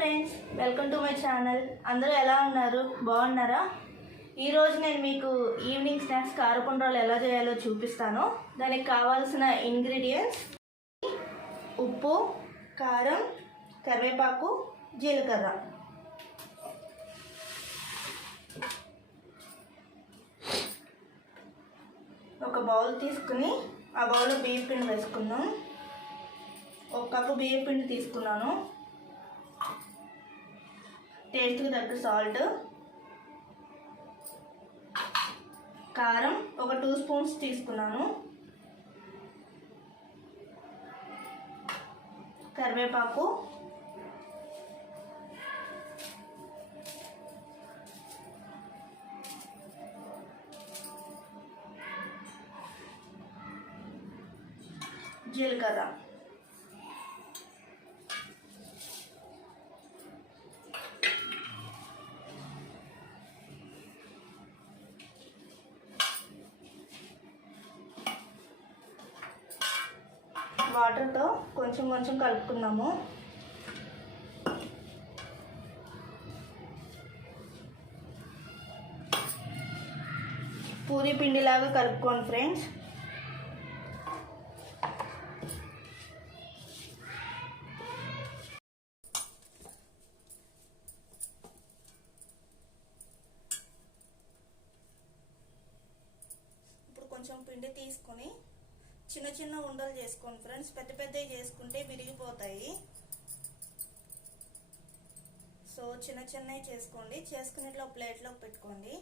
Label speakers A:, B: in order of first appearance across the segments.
A: Friends welcome to my channel. అందరూ ఎలా ఉన్నారు? బాగున్నారా? ఈరోజు నేను మీకు ఈవినింగ్ స్నాక్స్ కారపుండ్రాలు ఎలా చేయాలో చూపిస్తాను. దానికి కావాల్సిన ఇంగ్రీడియంట్స్ ఉప్పు కారం కరివేపాకు జీలకర్ర. ఒక బౌల్ తీసుకుని ఆ బౌల్లో బియ్య పిండి వేసుకుందాం. ఒక కప్పు బియ్య పిండి తీసుకున్నాను. టేస్ట్కి తగ్గ సాల్ట్ కారం ఒక టూ స్పూన్స్ తీసుకున్నాను. కరివేపాకు జీలకర్ర. వాటర్తో కొంచెం కొంచెం కలుపుకుందాము. పూరి పిండిలాగా కలుపుకోండి ఫ్రెండ్స్. ఇప్పుడు కొంచెం పిండి తీసుకొని చిన్న చిన్న ఉండలు చేసుకోండి ఫ్రెండ్స్. పెద్ద పెద్దవి చేసుకుంటే విరిగిపోతాయి. సో చిన్న చిన్నవి చేసుకోండి. చేసుకుని ఇట్లా ప్లేట్లో పెట్టుకోండి.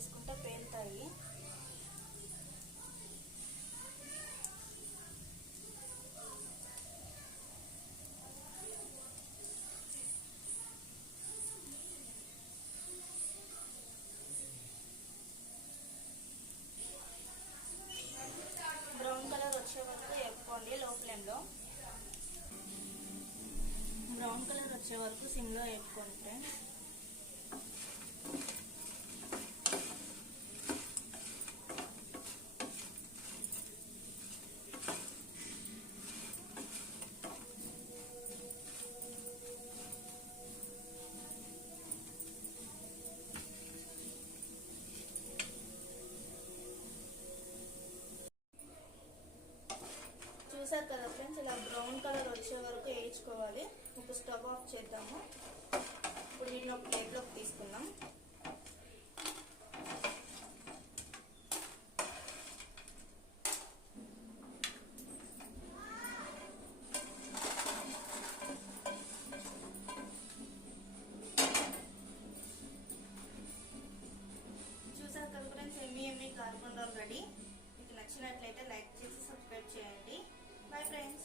A: వేసుకుంటే పేలుతాయి. బ్రౌన్ కలర్ వచ్చే వరకు వేపుకోండి లో ఫ్లేమ్లో బ్రౌన్ కలర్ వచ్చే వరకు సిమ్లో వేపుకోండి చూసారు కదా ఫ్రెండ్స్ ఇలా బ్రౌన్ కలర్ వచ్చే వరకు వేయించుకోవాలి. ఇప్పుడు స్టవ్ ఆఫ్ చేద్దాము. ఇప్పుడు వీటిని ఒక ప్లేట్లోకి తీసుకుందాం. చూసారు ఫ్రెండ్స్ ఎమ్మీ ఎమ్మీ కార్కుండా రెడీ మీకు నచ్చినట్లయితే లైక్ చేసి సబ్స్క్రైబ్ చేయండి. friends.